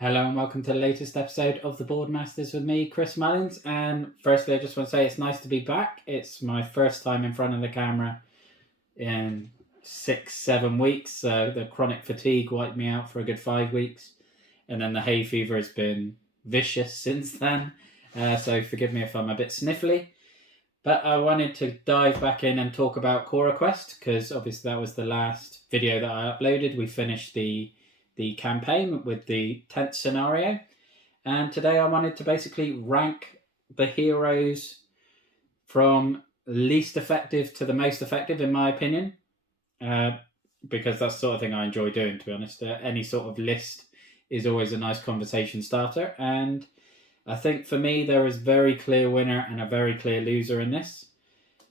Hello and welcome to the latest episode of the Boardmasters with me, Chris Mullins. And firstly, I just want to say it's nice to be back. It's my first time in front of the camera in 6-7 weeks. So the chronic fatigue wiped me out for a good 5 weeks. And then the hay fever has been vicious since then. So forgive me if I'm a bit sniffly. But I wanted to dive back in and talk about CoraQuest because obviously that was the last video that I uploaded. We finished the campaign with the 10th scenario, and today I wanted to basically rank the heroes from least effective to the most effective, in my opinion, because that's the sort of thing I enjoy doing, to be honest. Any sort of list is always a nice conversation starter, and I think for me there is a very clear winner and a very clear loser in this.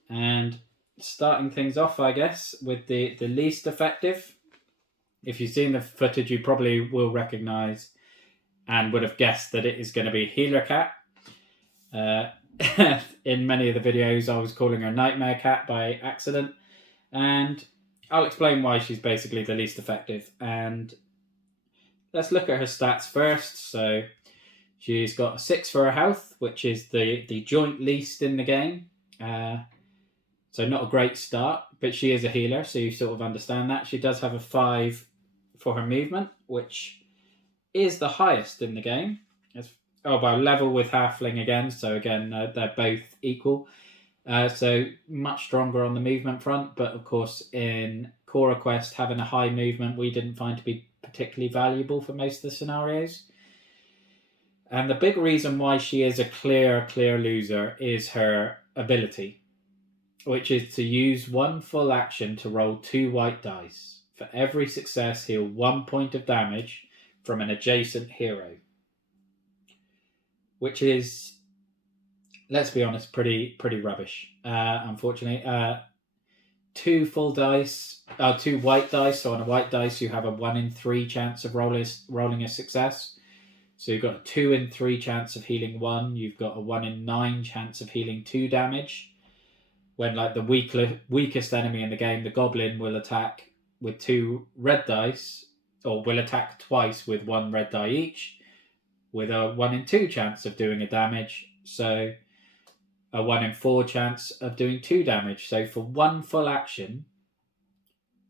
And starting things off, I guess, with the least effective. If you've seen the footage, you probably will recognise and would have guessed that it is going to be Healer Cat. In many of the videos, I was calling her Nightmare Cat by accident. And I'll explain why she's basically the least effective. And let's look at her stats first. So she's got 6 for her health, which is the joint least in the game. So not a great start, but she is a healer, so you sort of understand that. She does have a 5 for her movement, which is the highest in the game. Level with Halfling again, so again, they're both equal. So much stronger on the movement front, but of course in CoraQuest, having a high movement we didn't find to be particularly valuable for most of the scenarios. And the big reason why she is a clear loser is her ability, which is to use 1 full action to roll 2 white dice. For every success, heal 1 point of damage from an adjacent hero. Which is, let's be honest, pretty rubbish, unfortunately. 2 full dice, 2 white dice, so on a white dice you have a 1 in 3 chance of rolling a success. So you've got a 2 in 3 chance of healing 1, you've got a 1 in 9 chance of healing 2 damage. When like the weakest enemy in the game, the goblin, will attack with 2 red dice, or will attack twice with 1 red die each, with a 1 in 2 chance of doing a damage. So a 1 in 4 chance of doing 2 damage. So for 1 full action,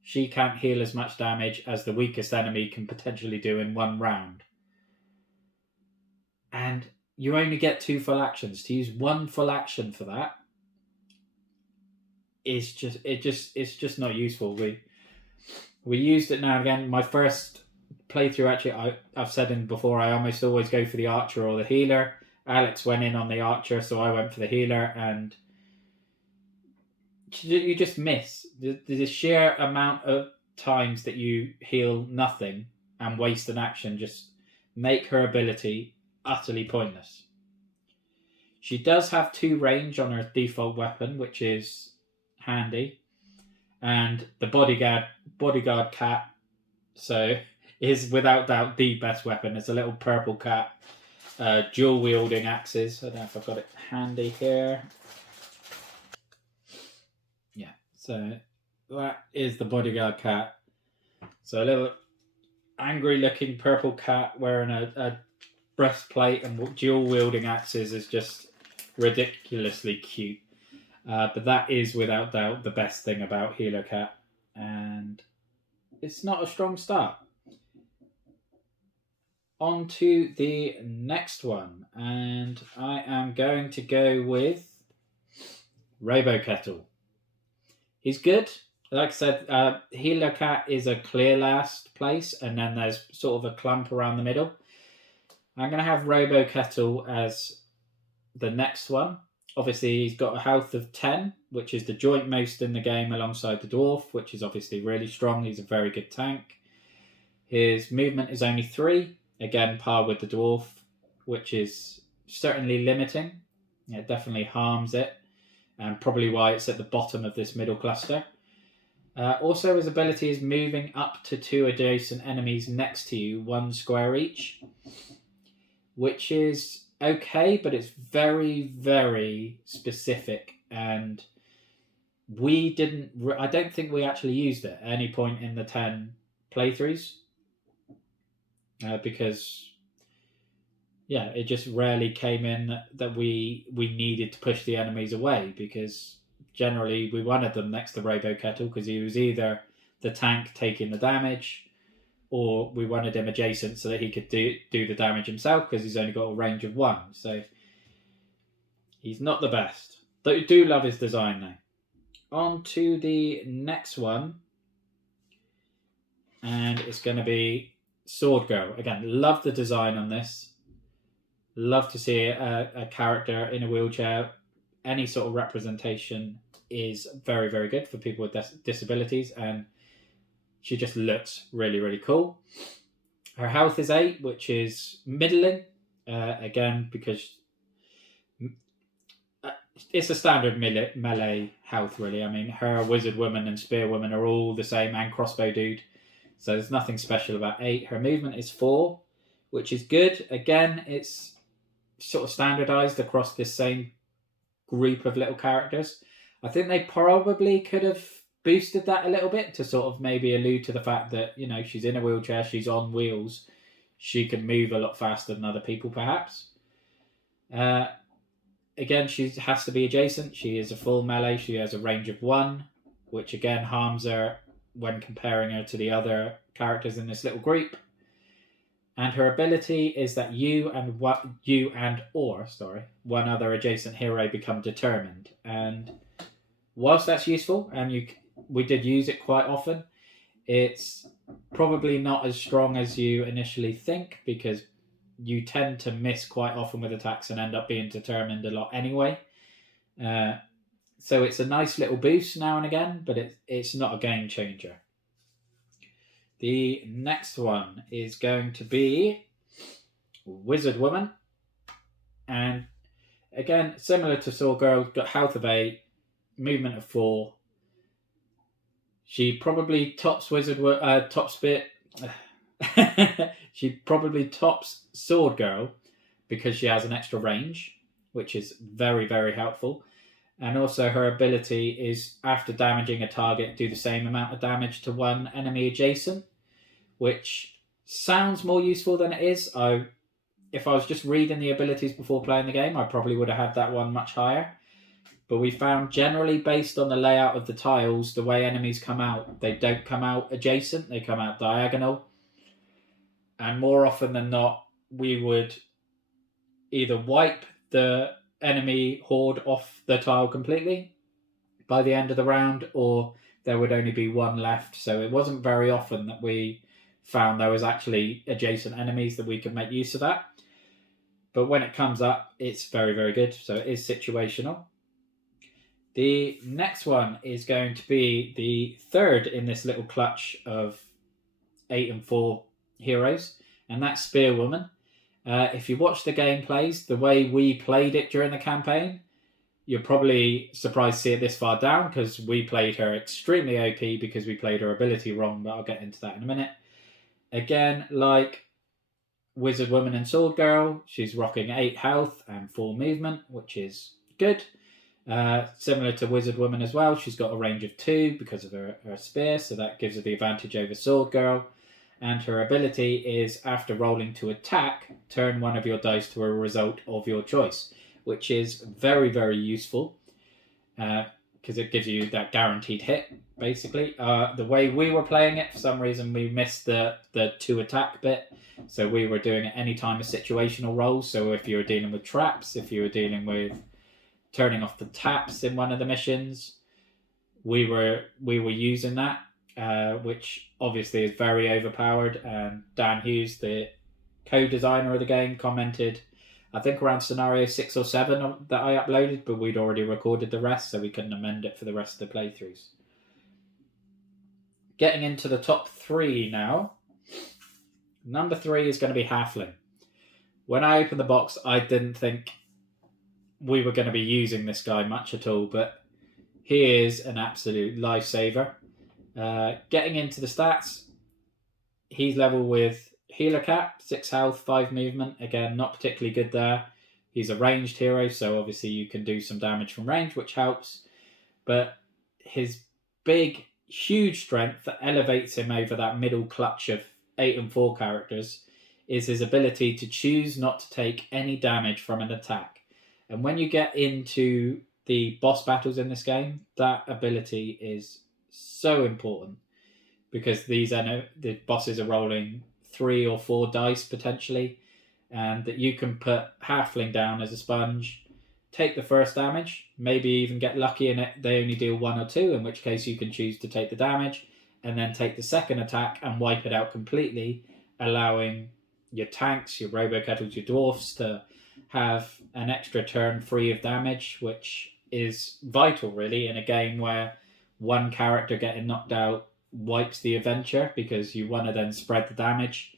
she can't heal as much damage as the weakest enemy can potentially do in 1 round. And you only get 2 full actions. To use 1 full action for that, it's just not useful. We used it now and again. My first playthrough, actually, I've said in before, I almost always go for the archer or the healer. Alex went in on the archer, so I went for the healer, and you just miss. The sheer amount of times that you heal nothing and waste an action just make her ability utterly pointless. She does have 2 range on her default weapon, which is handy, and the bodyguard cat, so is without doubt the best weapon. It's a little purple cat, dual wielding axes. I don't know if I've got it handy here. Yeah, so that is the bodyguard cat. So a little angry looking purple cat wearing a breastplate and dual wielding axes is just ridiculously cute. But that is without doubt the best thing about Healer Cat, and it's not a strong start. On to the next one, and I am going to go with Robo Kettle. He's good. Like I said, Healer Cat is a clear last place, and then there's sort of a clump around the middle. I'm going to have Robo Kettle as the next one. Obviously, he's got a health of 10, which is the joint most in the game alongside the dwarf, which is obviously really strong. He's a very good tank. His movement is only 3, again, par with the dwarf, which is certainly limiting. It definitely harms it, and probably why it's at the bottom of this middle cluster. Also, his ability is moving up to 2 adjacent enemies next to you, 1 square each, which is okay, but it's very specific, and I don't think we actually used it at any point in the 10 playthroughs, because yeah, it just rarely came in that we needed to push the enemies away, because generally we wanted them next to Robo Kettle because he was either the tank taking the damage, or we wanted him adjacent so that he could do the damage himself because he's only got a range of 1. So he's not the best. But do love his design though. On to the next one, and it's going to be Sword Girl. Again, love the design on this. Love to see a character in a wheelchair. Any sort of representation is very, very good for people with disabilities, and she just looks really, really cool. Her health is 8, which is middling. Again, because it's a standard melee health, really. I mean, her Wizard Woman and Spear Woman are all the same, and Crossbow Dude. So there's nothing special about 8. Her movement is 4, which is good. Again, it's sort of standardized across this same group of little characters. I think they probably could have boosted that a little bit to sort of maybe allude to the fact that, you know, she's in a wheelchair, she's on wheels, she can move a lot faster than other people, perhaps. Again, she has to be adjacent. She is a full melee. She has a range of 1, which again harms her when comparing her to the other characters in this little group. And her ability is that you and one other adjacent hero become determined. And whilst that's useful, and we did use it quite often, it's probably not as strong as you initially think, because you tend to miss quite often with attacks and end up being determined a lot anyway. So it's a nice little boost now and again, but it's not a game changer. The next one is going to be Wizard Woman. And again, similar to Sword Girl, got health of 8, movement of 4. She probably tops she probably tops Sword Girl because she has an extra range, which is very, very helpful. And also her ability is, after damaging a target, do the same amount of damage to one enemy adjacent, which sounds more useful than it is. If I was just reading the abilities before playing the game, I probably would have had that one much higher. But we found, generally based on the layout of the tiles, the way enemies come out, they don't come out adjacent, they come out diagonal. And more often than not, we would either wipe the enemy horde off the tile completely by the end of the round, or there would only be one left. So it wasn't very often that we found there was actually adjacent enemies that we could make use of that. But when it comes up, it's very, very good. So it is situational. The next one is going to be the third in this little clutch of 8 and 4 heroes, and that's Spear Woman. If you watch the gameplays, the way we played it during the campaign, you're probably surprised to see it this far down, because we played her extremely OP because we played her ability wrong, but I'll get into that in a minute. Again, like Wizard Woman and Sword Girl, she's rocking 8 health and 4 movement, which is good. Similar to Wizard Woman as well, she's got a range of 2 because of her spear, so that gives her the advantage over Sword Girl. And her ability is, after rolling to attack, turn one of your dice to a result of your choice, which is very, very useful because it gives you that guaranteed hit, basically. The way we were playing it, for some reason, we missed the 2 attack bit, so we were doing it any time of situational rolls. So if you were dealing with traps, if you were dealing with turning off the taps in one of the missions, we were using that. Which obviously is very overpowered. Dan Hughes, the co-designer of the game, commented, I think around scenario 6 or 7 that I uploaded, but we'd already recorded the rest, so we couldn't amend it for the rest of the playthroughs. Getting into the top 3 now. Number 3 is going to be Halfling. When I opened the box, I didn't think we were going to be using this guy much at all, but he is an absolute lifesaver. Getting into the stats, he's level with Healer Cap, 6 health, 5 movement. Again, not particularly good there. He's a ranged hero, so obviously you can do some damage from range, which helps. But his big, huge strength that elevates him over that middle clutch of 8 and 4 characters is his ability to choose not to take any damage from an attack. And when you get into the boss battles in this game, that ability is so important, because the bosses are rolling 3 or 4 dice potentially, and that you can put Halfling down as a sponge, take the first damage, maybe even get lucky in it, they only deal 1 or 2, in which case you can choose to take the damage, and then take the second attack and wipe it out completely, allowing your tanks, your Robo Kettles, your Dwarfs to have an extra turn free of damage, which is vital really in a game where one character getting knocked out wipes the adventure, because you want to then spread the damage,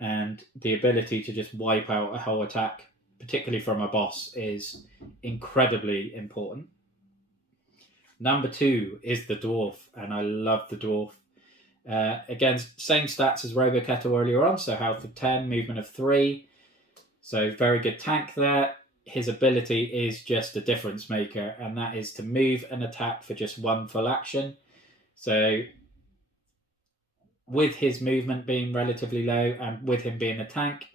and the ability to just wipe out a whole attack, particularly from a boss, is incredibly important. Number 2 is the Dwarf, and I love the Dwarf. Again, same stats as Robo Kettle earlier on, so health of 10, movement of 3, so very good tank there. His ability is just a difference maker, and that is to move and attack for just 1 full action. So with his movement being relatively low and with him being a tank,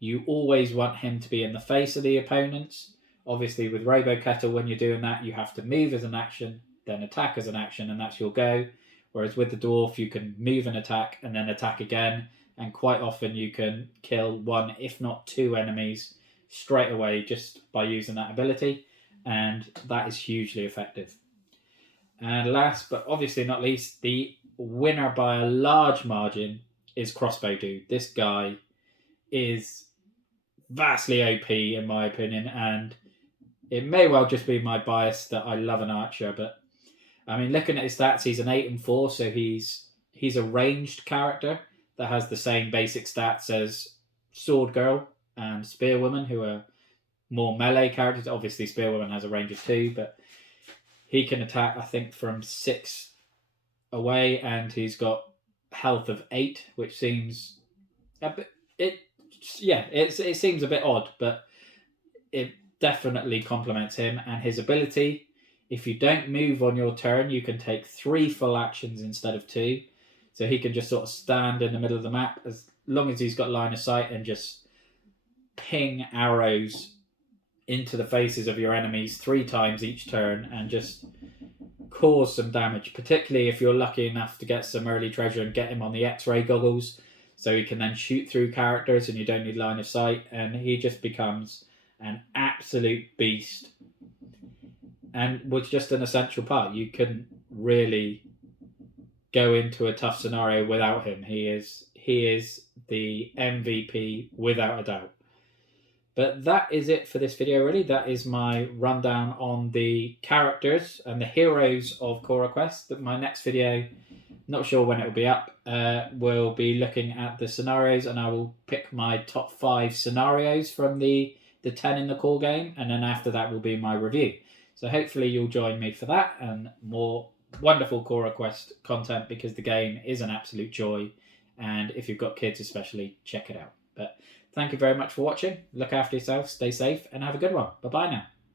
you always want him to be in the face of the opponents. Obviously with Robo Kettle, when you're doing that, you have to move as an action, then attack as an action, and that's your go. Whereas with the Dwarf, you can move and attack and then attack again, and quite often you can kill 1, if not 2 enemies straight away just by using that ability, and that is hugely effective. And last but obviously not least, the winner by a large margin is Crossbow Dude. This guy is vastly OP in my opinion, and it may well just be my bias that I love an archer, but I mean, looking at his stats, he's an 8 and 4, so he's a ranged character that has the same basic stats as Sword Girl and Spearwoman, who are more melee characters. Obviously, Spearwoman has a range of 2, but he can attack, I think, from 6 away, and he's got health of 8, which seems a bit. It seems a bit odd, but it definitely complements him and his ability. If you don't move on your turn, you can take 3 full actions instead of 2. So he can just sort of stand in the middle of the map as long as he's got line of sight and just ping arrows into the faces of your enemies 3 times each turn and just cause some damage, particularly if you're lucky enough to get some early treasure and get him on the X-ray goggles, so he can then shoot through characters and you don't need line of sight, and he just becomes an absolute beast and was just an essential part. You couldn't really go into a tough scenario without him. He is the MVP without a doubt. But that is it for this video, really. That is my rundown on the characters and the heroes of CoraQuest. My next video, not sure when it will be up, will be looking at the scenarios, and I will pick my top 5 scenarios from the 10 in the core game, and then after that will be my review. So hopefully you'll join me for that and more wonderful CoraQuest content, because the game is an absolute joy, and if you've got kids especially, check it out. But thank you very much for watching. Look after yourself, stay safe, and have a good one. Bye-bye now.